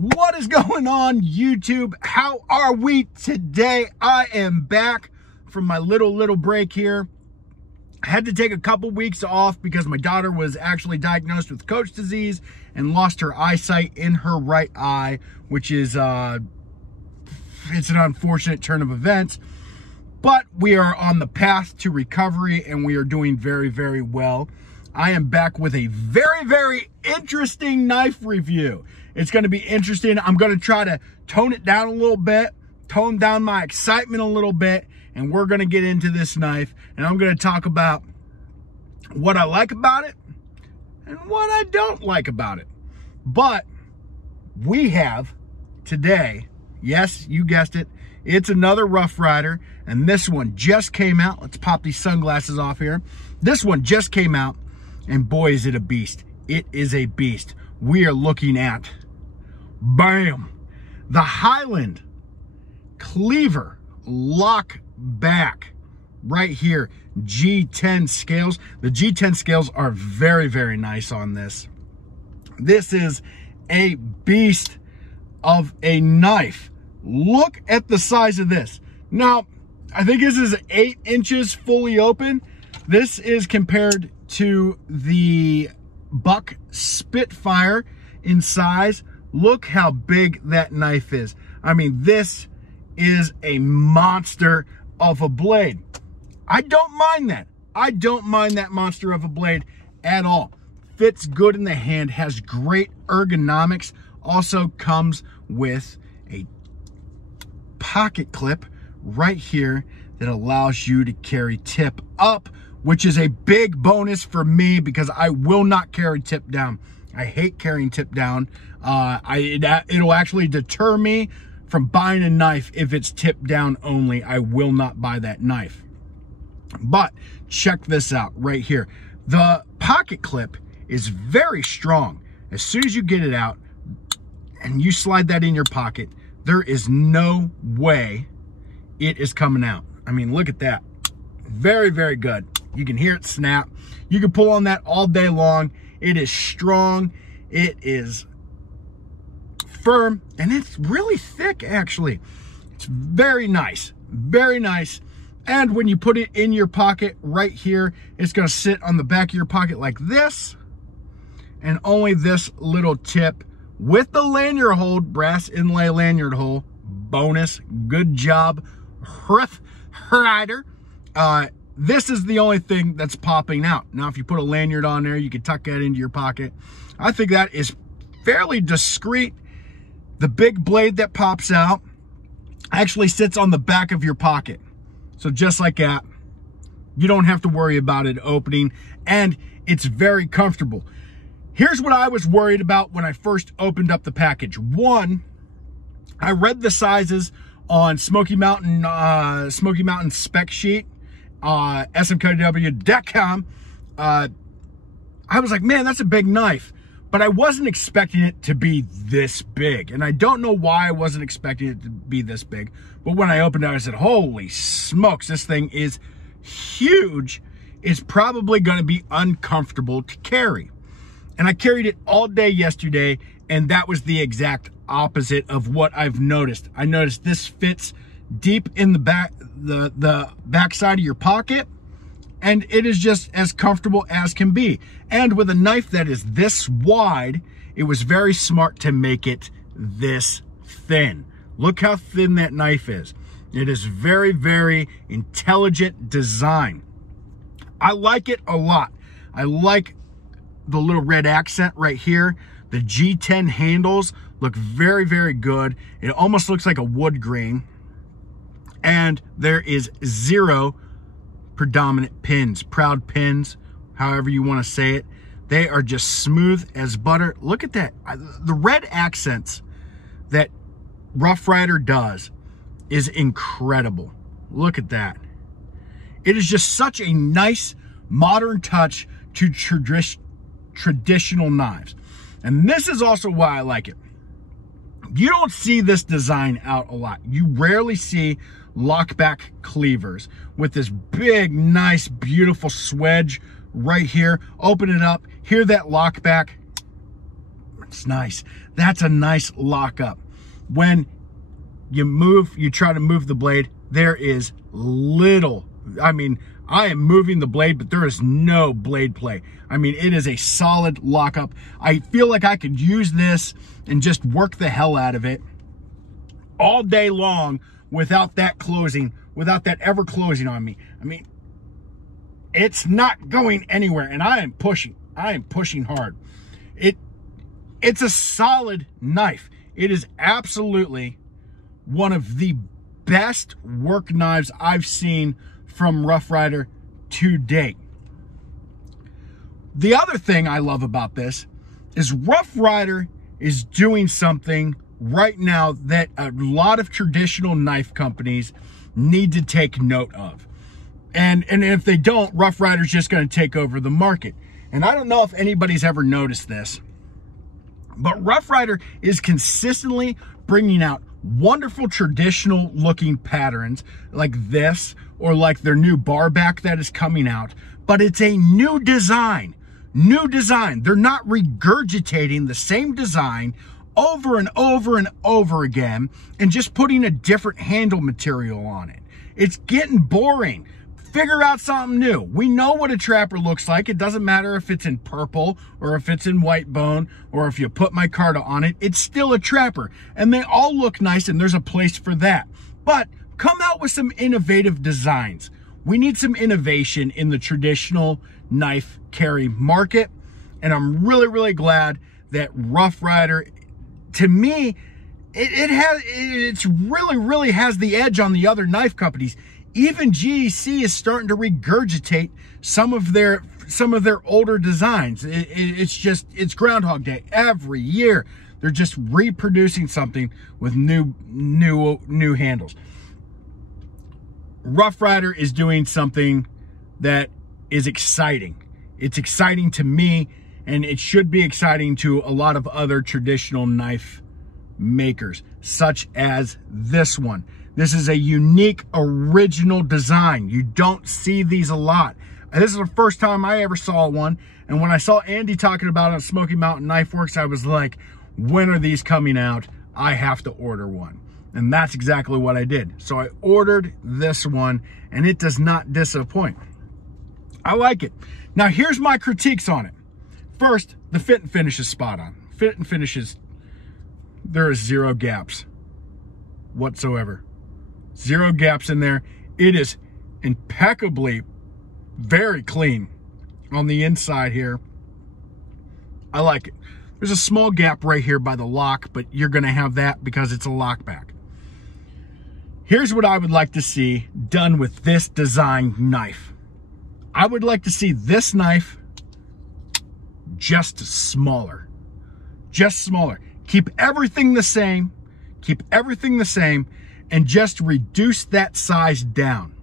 What is going on, YouTube? How are we today? I am back from my little break here. I had to take a couple weeks off because my daughter was actually diagnosed with Coach disease and lost her eyesight in her right eye, which is it's an unfortunate turn of events. But we are on the path to recovery and we are doing very well. I am back with a very interesting knife review. It's going to be interesting. I'm going to try to tone it down a little bit, tone down my excitement a little bit, and we're going to get into this knife, and I'm going to talk about what I like about it and what I don't like about it. But we have today, yes, you guessed it, it's another Rough Ryder, and this one just came out. Let's pop these sunglasses off here. This one just came out, and boy, is it a beast. It is a beast. We are looking at, bam, the Highland cleaver lockback right here. G10 scales. The G10 scales are very nice on this. This is a beast of a knife. Look at the size of this. Now, I think this is 8 inches fully open. This is compared to the Buck Spitfire in size. Look how big that knife is. I mean, this is a monster of a blade. I don't mind that. I don't mind that monster of a blade at all. Fits good in the hand, has great ergonomics. Also comes with a pocket clip right here that allows you to carry tip up, which is a big bonus for me because I will not carry tip down. I hate carrying tip down. It'll actually deter me from buying a knife if it's tip down only. I will not buy that knife. But check this out right here. The pocket clip is very strong. As soon as you get it out and you slide that in your pocket, there is no way it is coming out. I mean, look at that. Very good. You can hear it snap. You can pull on that all day long. It is strong. It is firm. And it's really thick, actually. It's very nice. Very nice. And when you put it in your pocket right here, it's going to sit on the back of your pocket like this. And only this little tip with the lanyard hold, brass inlay lanyard hole. Bonus. Good job, Rough Ryder. This is the only thing that's popping out. Now, if you put a lanyard on there, you can tuck that into your pocket. I think that is fairly discreet. The big blade that pops out actually sits on the back of your pocket. So just like that, you don't have to worry about it opening, and it's very comfortable. Here's what I was worried about when I first opened up the package. One, I read the sizes on Smoky Mountain spec sheet, smkw.com. I was like, man, that's a big knife, but I wasn't expecting it to be this big. And I don't know why I wasn't expecting it to be this big, but when I opened it, I said, holy smokes, this thing is huge. It's probably going to be uncomfortable to carry. And I carried it all day yesterday, and that was the exact opposite of what I've noticed. I noticed this fits deep in the back, the back side of your pocket, and it is just as comfortable as can be. And with a knife that is this wide, it was very smart to make it this thin. Look how thin that knife is. It is very intelligent design. I like it a lot. I like the little red accent right here. The G10 handles look very good. It almost looks like a wood grain. And there is 0 predominant pins, proud pins, however you want to say it. They are just smooth as butter. Look at that. The red accents that Rough Ryder does is incredible. Look at that. It is just such a nice modern touch to traditional knives. And this is also why I like it. You don't see this design out a lot. You rarely see lockback cleavers with this big, nice, beautiful swedge right here. Open it up, hear that lockback. It's nice. That's a nice lockup. When you try to move the blade, there is little, I mean, I am moving the blade, but there is no blade play. I mean, it is a solid lockup. I feel like I could use this and just work the hell out of it all day long without that closing, without that ever closing on me. I mean, it's not going anywhere, and I am pushing hard. It's a solid knife. It is absolutely one of the best work knives I've seen from Rough Ryder to date. The other thing I love about this is Rough Ryder is doing something right now that a lot of traditional knife companies need to take note of. And if they don't, Rough Ryder's just going to take over the market. And I don't know if anybody's ever noticed this, but Rough Ryder is consistently bringing out wonderful traditional looking patterns like this, or like their new bar back that is coming out, but it's a new design. They're not regurgitating the same design over and over and over again and just putting a different handle material on it. It's getting boring. Figure out something new. We know what a trapper looks like. It doesn't matter if it's in purple or if it's in white bone or if you put micarta on it. It's still a trapper, and they all look nice, and there's a place for that. But come out with some innovative designs. We need some innovation in the traditional knife carry market, and I'm really glad that Rough Ryder, to me, it really has the edge on the other knife companies. Even GEC is starting to regurgitate some of their older designs. It's Groundhog Day every year. They're just reproducing something with new handles. Rough Ryder is doing something that is exciting. It's exciting to me, and it should be exciting to a lot of other traditional knife makers, such as this one. This is a unique, original design. You don't see these a lot. This is the first time I ever saw one, and when I saw Andy talking about it on Smoky Mountain Knife Works, I was like, when are these coming out? I have to order one. And that's exactly what I did. So I ordered this one, and it does not disappoint. I like it. Now, here's my critiques on it. First, the fit and finish is spot on. Fit and finishes, there is zero gaps whatsoever. Zero gaps in there. It is impeccably very clean on the inside here. I like it. There's a small gap right here by the lock, but you're going to have that because it's a lockback. Here's what I would like to see done with this design knife. I would like to see this knife just smaller. Just smaller. Keep everything the same. Keep everything the same, and just reduce that size down.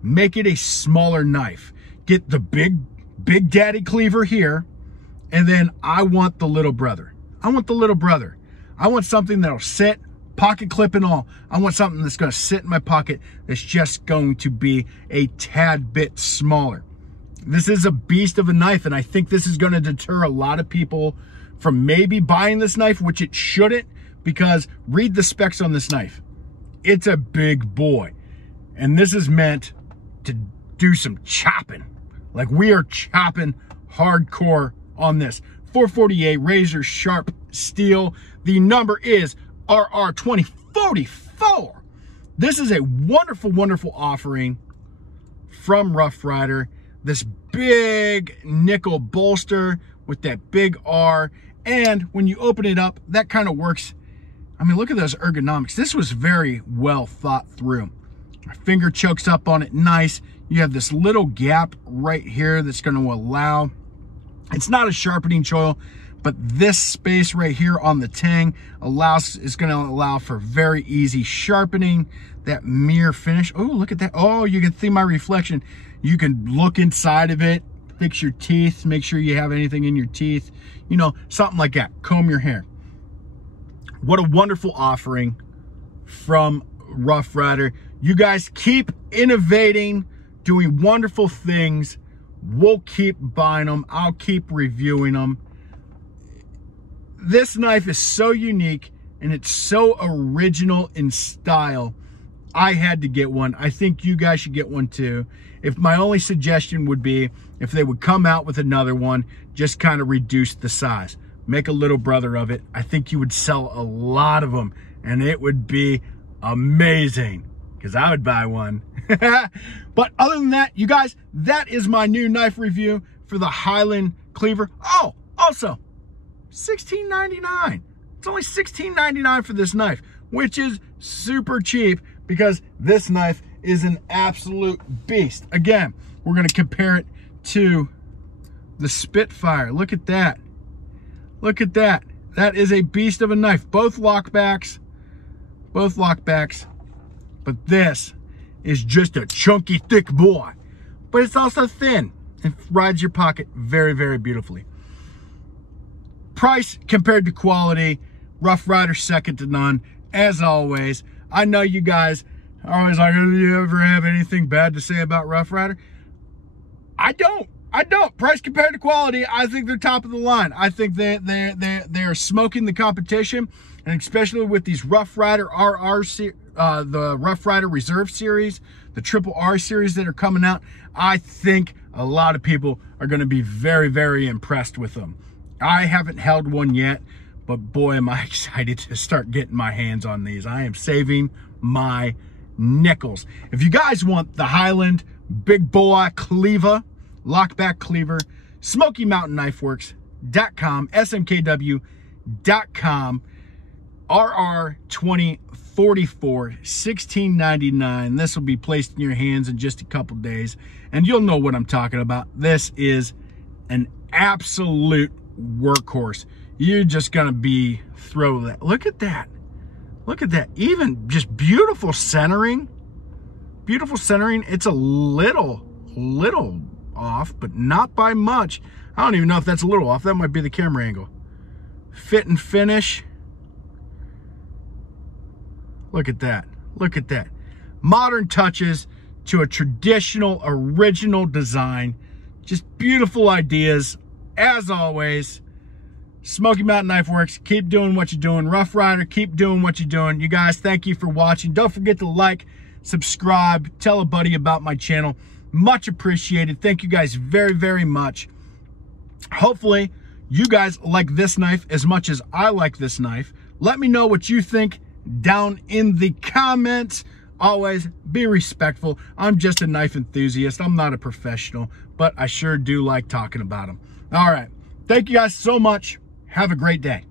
Make it a smaller knife. Get the big daddy cleaver here, and then I want the little brother. I want the little brother. I want something that'll sit, pocket clip and all. I want something that's going to sit in my pocket that's just going to be a tad bit smaller. This is a beast of a knife, and I think this is going to deter a lot of people from maybe buying this knife, which it shouldn't, because read the specs on this knife. It's a big boy, and this is meant to do some chopping. Like, we are chopping hardcore on this. 448 razor sharp steel. The number is RR2044. This is a wonderful offering from Rough Ryder. This big nickel bolster with that big R, and when you open it up, that kind of works. I mean, look at those ergonomics. This was very well thought through. My finger chokes up on it nice. You have this little gap right here that's going to allow, it's not a sharpening choil, but this space right here on the tang is going to allow for very easy sharpening. That mirror finish. Oh, look at that. Oh, you can see my reflection. You can look inside of it, fix your teeth, make sure you have anything in your teeth, you know, something like that. Comb your hair. What a wonderful offering from Rough Ryder. You guys keep innovating, doing wonderful things. We'll keep buying them. I'll keep reviewing them. This knife is so unique and it's so original in style. I had to get one. I think you guys should get one too. If my only suggestion would be if they would come out with another one, just kind of reduce the size. Make a little brother of it. I think you would sell a lot of them and it would be amazing because I would buy one. But other than that, you guys, that is my new knife review for the Highland cleaver. Oh, also, $16.99. It's only $16.99 for this knife, which is super cheap because this knife is an absolute beast. Again, we're going to compare it to the Spitfire. Look at that. Look at that. That is a beast of a knife. Both lockbacks. But this is just a chunky, thick boy. But it's also thin and rides your pocket very, very beautifully. Price compared to quality, Rough Ryder second to none, as always. I know you guys are always like, do you ever have anything bad to say about Rough Ryder? I don't. Price compared to quality, I think they're top of the line. I think they're smoking the competition, and especially with these Rough Ryder the Rough Ryder Reserve series, the Triple R series that are coming out. I think a lot of people are going to be very, very impressed with them. I haven't held one yet, but boy, am I excited to start getting my hands on these. I am saving my nickels. If you guys want the Highland Big Boy Cleaver, Lockback Cleaver, SmokyMountainKnifeWorks.com, SMKW.com, RR2044, $16.99. This will be placed in your hands in just a couple days, and you'll know what I'm talking about. This is an absolute workhorse. You're just gonna be thrilled with that. Look at that. Look at that. Even just beautiful centering. Beautiful centering. It's a little off, but not by much. I don't even know if that's a little off. That might be the camera angle. Fit and finish. Look at that. Look at that. Modern touches to a traditional, original design. Just beautiful ideas. As always, Smoky Mountain Knife Works, keep doing what you're doing. Rough Ryder, keep doing what you're doing. You guys, thank you for watching. Don't forget to like, subscribe, tell a buddy about my channel. Much appreciated. Thank you guys very, very much. Hopefully, you guys like this knife as much as I like this knife. Let me know what you think down in the comments. Always be respectful. I'm just a knife enthusiast. I'm not a professional, but I sure do like talking about them. All right. Thank you guys so much. Have a great day.